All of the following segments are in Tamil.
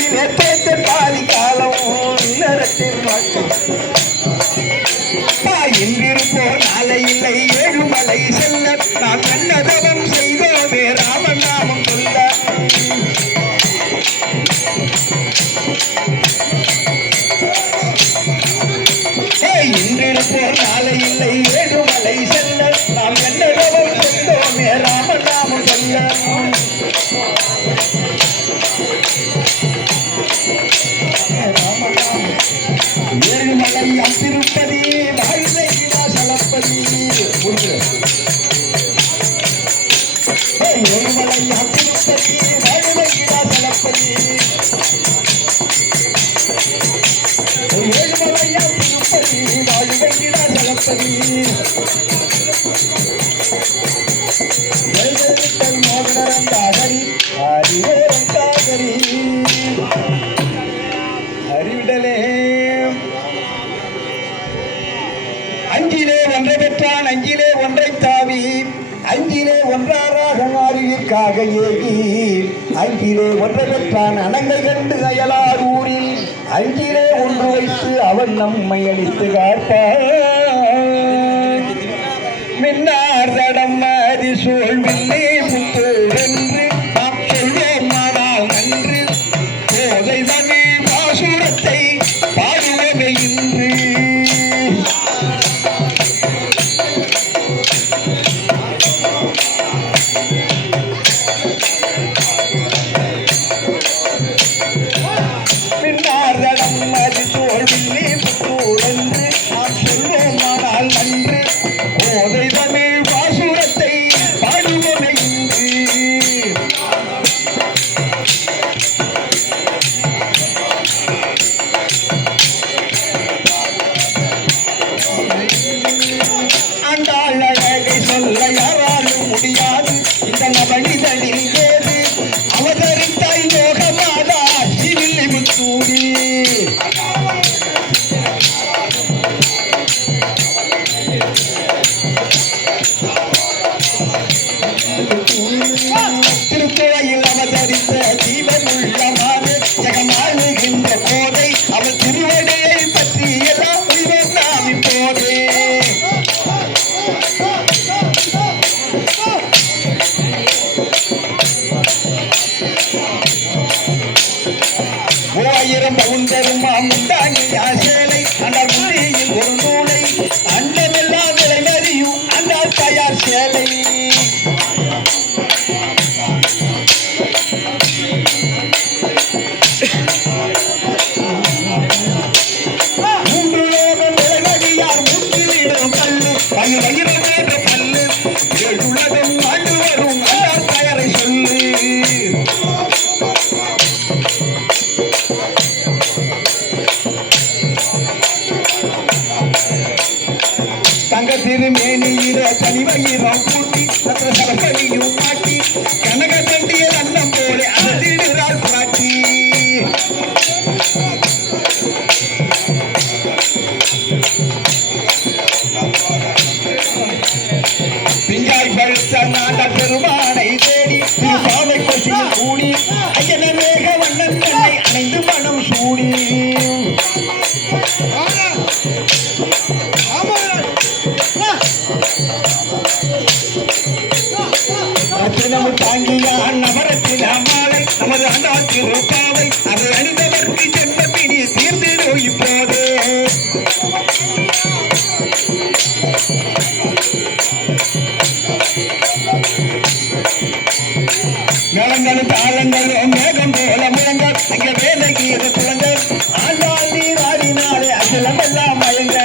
இரவிலே தேத்த பாதி காலம் நேரத்தில் மாற்றம் இன்றிருப்போர் நாளை இல்லை ஏழுமலை செல்ல நாம் கண்ணதவம் செய்தோமே ராமன் நாமம் சொல்ல இன்றிருப்போர் நாளை இல்லை ஏழுமலை செல்ல நாம் கண்ணதவம் செய்தோமே ராமன் நாமம் சொல்ல ஏழுமலை அத்திருப்பதி வாழ்வை சலப்பதி ஏழுமலை அத்திருப்பதி வாழ்வை சலப்பதி ஏழுமலை அத்திருப்பதி வாழ்வை சலப்பதி மோகனரந்தாகரி அறிவரந்தாகரி அறிவிடலே அஞ்சிலே ஒன்றை பெற்றான் அஞ்சிலே ஒன்றை தாவி அஞ்சிலே ஒன்றாராக மாறுவிற்காக ஏகி அஞ்சிலே ஒன்றை பெற்றான் அணங்கை கண்டு அயலார் ஊரில் அஞ்சிலே ஒன்று வைத்து அவன் நம்மை அளித்து காப்பான் மின்னார் தடம் மதி சூழ்வில்லை புத்தூரென்று நாம் சொல்வோம் ஆனால் நன்று போதை தமிழ் பாசுரத்தை பாடுவதை இன்று திருக்கோயில் அவதரித்த ஜீவனுள்ளமான ஜெகமாளுகின்ற போதை அவள் திருவடியை பற்றி எல்லாம் இவர் நாம் இப்போதே ஓயிரம் பவுண்டரும் முந்தாங்கியா சேலை அண்டர் முந்தியில் ஒரு நூலை அண்டமெல்லாம் விலை மறியும் அண்டார் தயார் சேலை தங்க திருமேனியில தனிவயிரம் கூட்டி சத்திர சலப்படியும் மாட்டி கனக தண்டிய அன்னம் போல அதிரால் பாட்டி பிஞ்சாய் பழுத்த நாட பெருமானை தேடி திருப்பாவை கொசியில் கூடி ஐயன மேக வண்ணன் தன்னை அணைந்து மனம் சூடி தாங்கியான் நவரத்தின மாலை நமது அண்ணாத்திருப்பாவை அதை அணிந்தவர்க்கு சென்ற பிடி தீர்ந்திடோ இப்போது மேளங்களும் தாளங்களும் மேகம் போல முழங்கள் அங்கே வேதகீத குழந்தை ஆண்டாள் நீர் ஆடினாலே அகிலமெல்லாம் மயங்க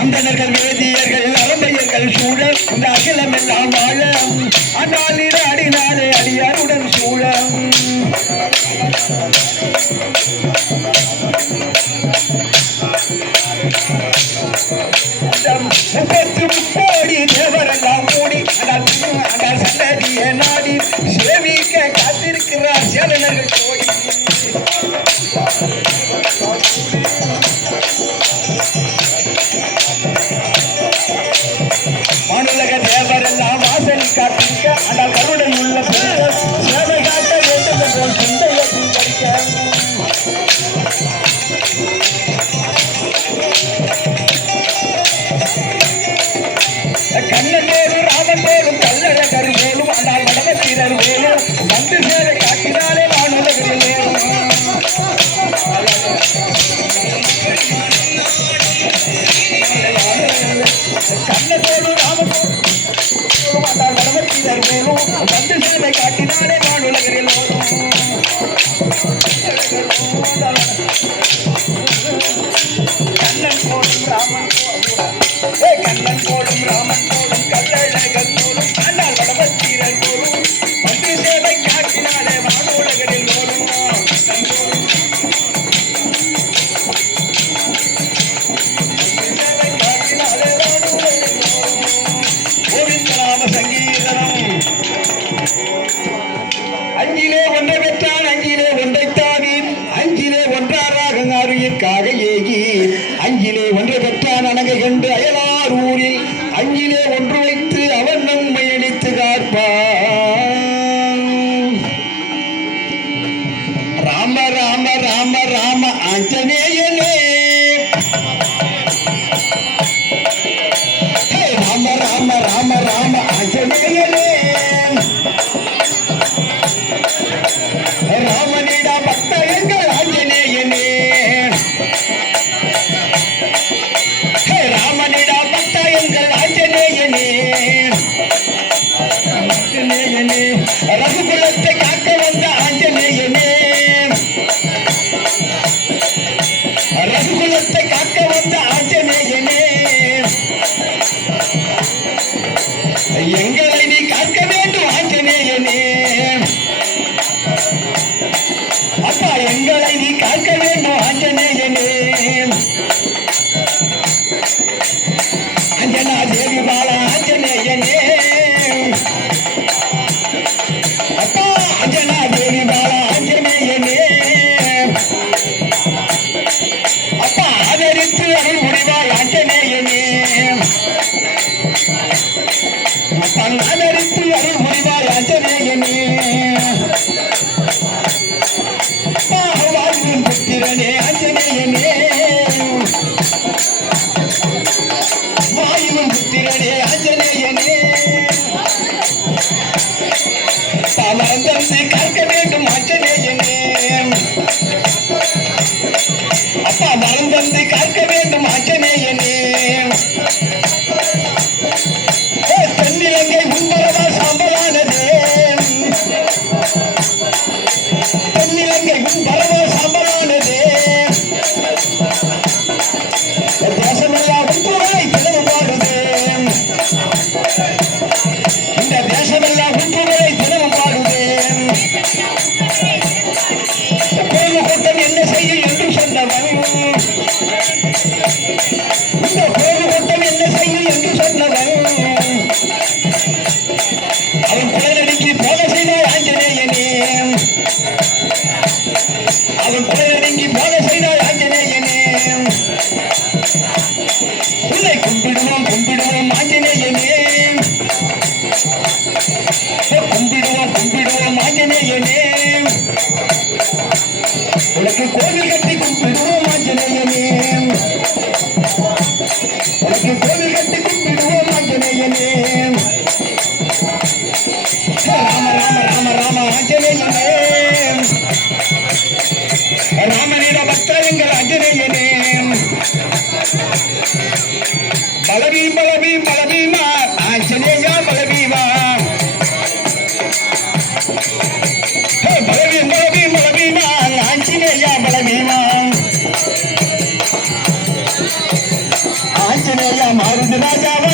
அந்தனர்கள் வேதியர்கள் அலம்பையர்கள் சூழ இந்த அகிலம் எல்லாம் வாழ ஆனால் அடினாலே அடியாருடன் சூழ கோடி தேவரெல்லாம் கூடி அந்த சந்ததியை நாடி சேமிக்க காத்திருக்கிறார் சேலனர்கள் கோடி காத்திருக்க ஆனால் கருணை உள்ள சேவை காட்ட வேண்டும் என்றோம் சிந்தையை படிக்க கண்ணன் மேலும் ராமன் மேலும் கல்லற கரு மேலும் ஆனால் வடமத்திரர் மேலும் வந்து சேவை காட்டினாலே நான் உலகில் மேலும் கண்ணனோடு ராமன் ஆனால் வடமத்திரர் மேலும் வந்து சேவை காட்டினாலே நான் உலகில் கண்ணன் போடும் ராமன் கண்ணன் போடும் ராமன் போடும் கல்லழகன் போடும் ஆனால் வடமத்திரர் போடும் வந்து சேவை காட்டினாலே வான் உலகில் ஓடும் கோவிந்தராம சங்கீதனம் அஞ்சிலே ஒன்றை பெற்றான் அஞ்சிலே ஒன்றை தாவி அஞ்சிலே ஒன்றாராக ஆறுயிற்காக ஏகி அஞ்சிலே ஒன்றை பெற்றான் அணங்கை கண்டு அயலார் ஊரில் அஞ்சிலே ஒன்று வைத்து அவன் நம்மை அடித்து காப்பான் ராம ராம ராம ராம ஆஞ்சநேயனே ராம ராம ராம ராம ஆஞ்சநேயனே ராமனிடா பக்த எங்கள் ஆஞ்சநேயனே ராமனிடா பக்த எங்கள் ஆஞ்சநேயனே ஆஞ்சநேயனே ரகுகுலத்தை காக்க வந்த ஆஞ்சநேயனே ரகுகுலத்தை காக்க வந்த ஆஞ்சநேயனே எங்களை நீ காக்க வேண்டும் ஆஞ்சநேயனே அப்பா எங்களை நீ காக்க வேண்டும் ஆஞ்சநேயனே அஞ்சனா தேவி பாலா ஆஞ்சநேயனே அப்பா அஞ்சனா தேவி பாலா ஆஞ்சநேயனே அப்பா ஆதரித்து அருள் முடிவாய் ஆஞ்சநேயனே அப்பா ஆதரித்து அருள் முடிவாய் ஆஞ்சநேயனே வாயுவின் புத்திரனே ஆஞ்சநேயனே வாயுவின் புத்திரனே ஆஞ்சநேயனே மறந்தந்து காக்க வேண்டும் ஆஞ்சநேயனே அப்பா மறந்தந்து காக்க வேண்டும் ஆஞ்சநேயனே தென்னிலங்கை முன்பரவா சாம்பலானதே தென்னிலங்கை முன்பரவா சாம்பலானதே தேசமெல்லாம் உப்புகளை தினமும் பாடுதே இந்த தேசமெல்லாம் உப்புகளை தினமும் பாடுதே கோயில் கூட்டம் என்ன செய்யும் என்று சொன்னவன் இந்த கோயில் கூட்டம் என்ன செய்யும் என்று சொன்னவன் அவன் குழலடிக்கு போல செய்தார் ஆஞ்சநேயனே அவன் குழலடிக்கு போல செய்தார் ஆஞ்சநேயனே உன்னை கும்பிடுவோம் கும்பிடுவோம் ஆஞ்சநேயனே கும்பிடுவோம் கும்பிடுவோம் ஆஞ்சநேயனே உனக்கு கோவில் கட்டி கும்பிடுவோம் ஆஞ்சநேயனே உனக்கு கோவில் கட்டி கும்பிடுவோம் ஆஞ்சநேயனே ராம ராம ராம ராம ஆஞ்சநேயனே ராமனிட பக்தர்கள் ஆஞ்சநேயனே பலபீம் பலபீம் பலபீமா ஆஞ்சநேயா பலபீமா பலபீம் பலபீம் பலபீமா ஆஞ்சநேயா பலபீமா ஆஞ்சநேயா மாருதி ராஜாவா